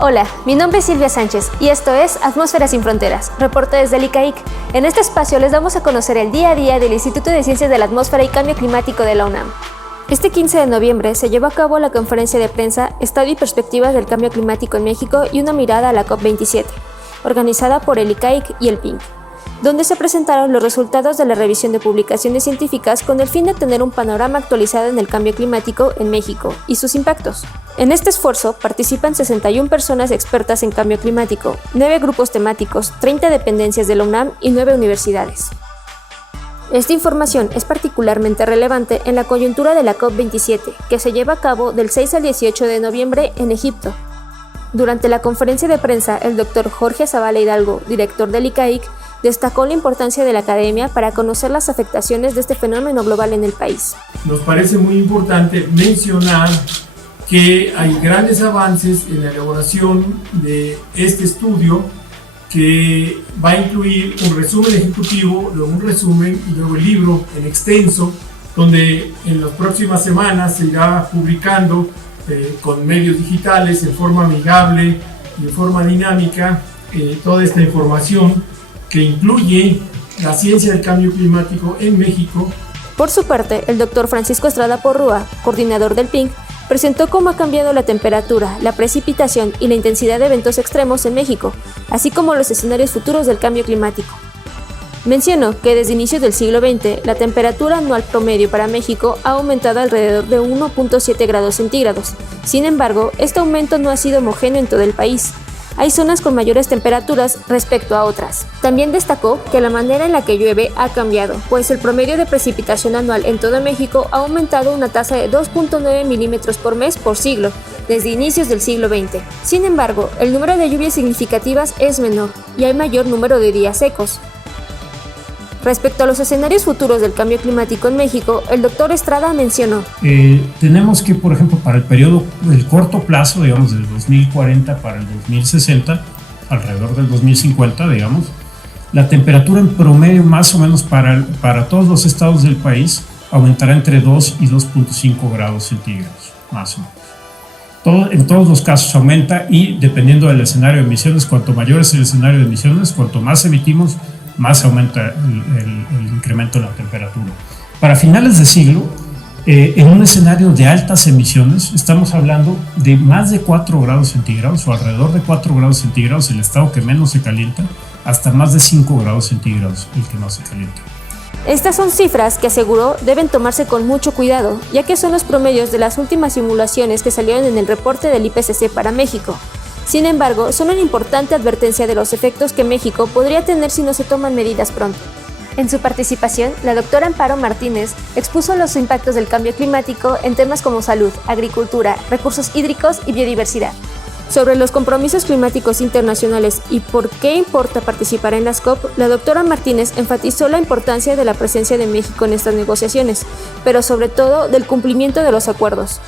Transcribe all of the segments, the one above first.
Hola, mi nombre es Silvia Sánchez y esto es Atmósfera sin Fronteras, reporte desde el ICAIC. En este espacio les damos a conocer el día a día del Instituto de Ciencias de la Atmósfera y Cambio Climático de la UNAM. Este 15 de noviembre se llevó a cabo la conferencia de prensa Estado y Perspectivas del Cambio Climático en México y una mirada a la COP27, organizada por el ICAIC y el PINC, donde se presentaron los resultados de la revisión de publicaciones científicas con el fin de tener un panorama actualizado en el cambio climático en México y sus impactos. En este esfuerzo participan 61 personas expertas en cambio climático, 9 grupos temáticos, 30 dependencias de la UNAM y 9 universidades. Esta información es particularmente relevante en la coyuntura de la COP27, que se lleva a cabo del 6 al 18 de noviembre en Egipto. Durante la conferencia de prensa, el Dr. Jorge Zavala Hidalgo, director del ICAIC, destacó la importancia de la academia para conocer las afectaciones de este fenómeno global en el país. Nos parece muy importante mencionar que hay grandes avances en la elaboración de este estudio que va a incluir un resumen ejecutivo, luego un resumen y luego el libro en extenso, donde en las próximas semanas se irá publicando con medios digitales en forma amigable y en forma dinámica toda esta información que incluye la ciencia del cambio climático en México. Por su parte, el Dr. Francisco Estrada Porrúa, coordinador del PINC, presentó cómo ha cambiado la temperatura, la precipitación y la intensidad de eventos extremos en México, así como los escenarios futuros del cambio climático. Mencionó que desde inicios del siglo XX, la temperatura anual promedio para México ha aumentado alrededor de 1.7 grados centígrados. Sin embargo, este aumento no ha sido homogéneo en todo el país. Hay zonas con mayores temperaturas respecto a otras. También destacó que la manera en la que llueve ha cambiado, pues el promedio de precipitación anual en todo México ha aumentado una tasa de 2.9 milímetros por mes por siglo, desde inicios del siglo XX. Sin embargo, el número de lluvias significativas es menor y hay mayor número de días secos. Respecto a los escenarios futuros del cambio climático en México, el doctor Estrada mencionó: tenemos que, por ejemplo, para el corto plazo, digamos, del 2040 para el 2060, alrededor del 2050, digamos, la temperatura en promedio más o menos para todos los estados del país aumentará entre 2 y 2.5 grados centígrados, más o menos. En todos los casos aumenta y dependiendo del escenario de emisiones, cuanto mayor es el escenario de emisiones, cuanto más emitimos, más aumenta el incremento de la temperatura. Para finales de siglo, en un escenario de altas emisiones, estamos hablando de más de 4 grados centígrados o alrededor de 4 grados centígrados, el estado que menos se calienta, hasta más de 5 grados centígrados, el que más se calienta. Estas son cifras que aseguró deben tomarse con mucho cuidado, ya que son los promedios de las últimas simulaciones que salieron en el reporte del IPCC para México. Sin embargo, son una importante advertencia de los efectos que México podría tener si no se toman medidas pronto. En su participación, la doctora Amparo Martínez expuso los impactos del cambio climático en temas como salud, agricultura, recursos hídricos y biodiversidad. Sobre los compromisos climáticos internacionales y por qué importa participar en las COP, la doctora Martínez enfatizó la importancia de la presencia de México en estas negociaciones, pero sobre todo del cumplimiento de los acuerdos.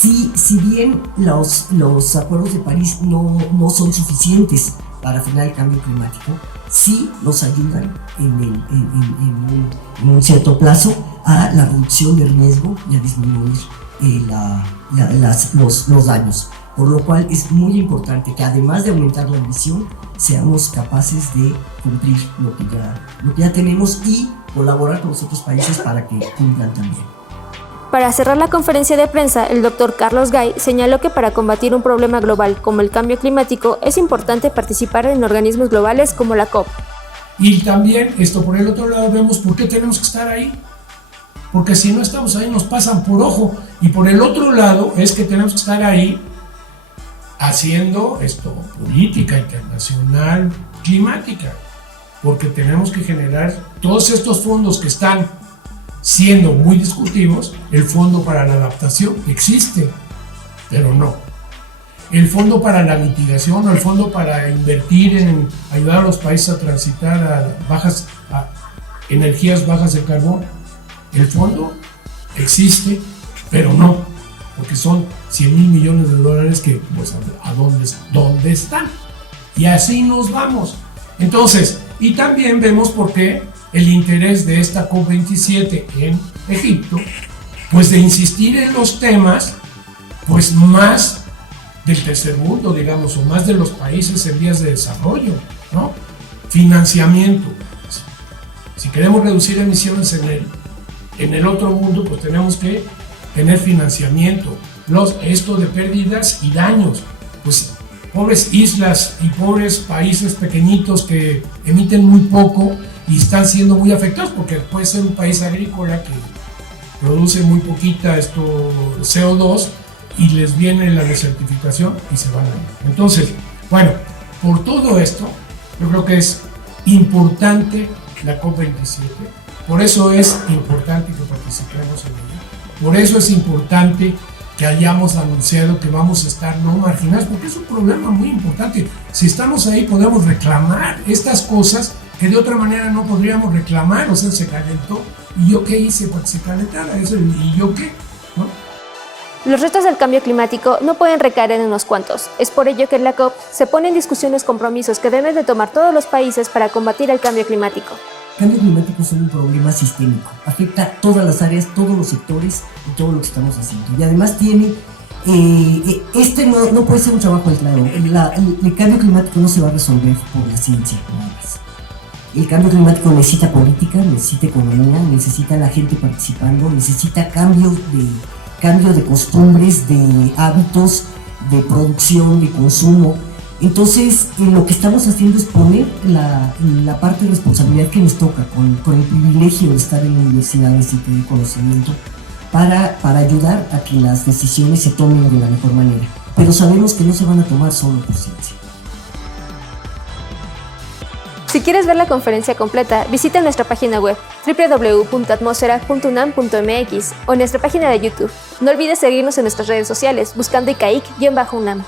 Sí, si bien los acuerdos de París no son suficientes para frenar el cambio climático, sí nos ayudan en un cierto plazo a la reducción del riesgo y a disminuir los daños. Por lo cual es muy importante que además de aumentar la ambición, seamos capaces de cumplir lo que ya tenemos y colaborar con los otros países para que cumplan también. Para cerrar la conferencia de prensa, el Dr. Carlos Gay señaló que para combatir un problema global como el cambio climático es importante participar en organismos globales como la COP. Y también por el otro lado vemos por qué tenemos que estar ahí, porque si no estamos ahí nos pasan por ojo, y por el otro lado es que tenemos que estar ahí haciendo política internacional climática, porque tenemos que generar todos estos fondos que están siendo muy discutidos. El fondo para la adaptación existe, pero no. El fondo para la mitigación o el fondo para invertir en ayudar a los países a transitar a energías bajas de carbono, el fondo existe, pero no, porque son 100,000 millones de dólares que, pues, ¿dónde están? Y así nos vamos. Entonces, y también vemos por qué el interés de esta COP27 en Egipto, pues de insistir en los temas pues más del tercer mundo, digamos, o más de los países en vías de desarrollo, ¿no? Financiamiento. Si queremos reducir emisiones en el otro mundo, pues tenemos que tener financiamiento. Esto de pérdidas y daños, pues pobres islas y pobres países pequeñitos que emiten muy poco y están siendo muy afectados, porque puede ser un país agrícola que produce muy poquita CO2 y les viene la desertificación y se van a ir. Entonces, bueno, por todo esto, yo creo que es importante la COP27, por eso es importante que participemos en ella, por eso es importante que hayamos anunciado que vamos a estar no marginados, porque es un problema muy importante. Si estamos ahí podemos reclamar estas cosas que de otra manera no podríamos reclamar. O sea, se calentó, ¿y yo qué hice para que se calentara? ¿Y yo qué? ¿No? Los retos del cambio climático no pueden recaer en unos cuantos. Es por ello que en la COP se ponen en discusiones compromisos que deben de tomar todos los países para combatir el cambio climático. El cambio climático es un problema sistémico, afecta a todas las áreas, todos los sectores y todo lo que estamos haciendo. Y además tiene, no puede ser un trabajo aislado. El cambio climático no se va a resolver por la ciencia, nada más. El cambio climático necesita política, necesita economía, necesita la gente participando, necesita cambio de costumbres, de hábitos, de producción, de consumo. Entonces, lo que estamos haciendo es poner la parte de responsabilidad que nos toca con el privilegio de estar en universidades y tener conocimiento para ayudar a que las decisiones se tomen de la mejor manera. Pero sabemos que no se van a tomar solo por ciencia. Si quieres ver la conferencia completa, visita nuestra página web www.atmosfera.unam.mx o nuestra página de YouTube. No olvides seguirnos en nuestras redes sociales buscando ICAIC-UNAM.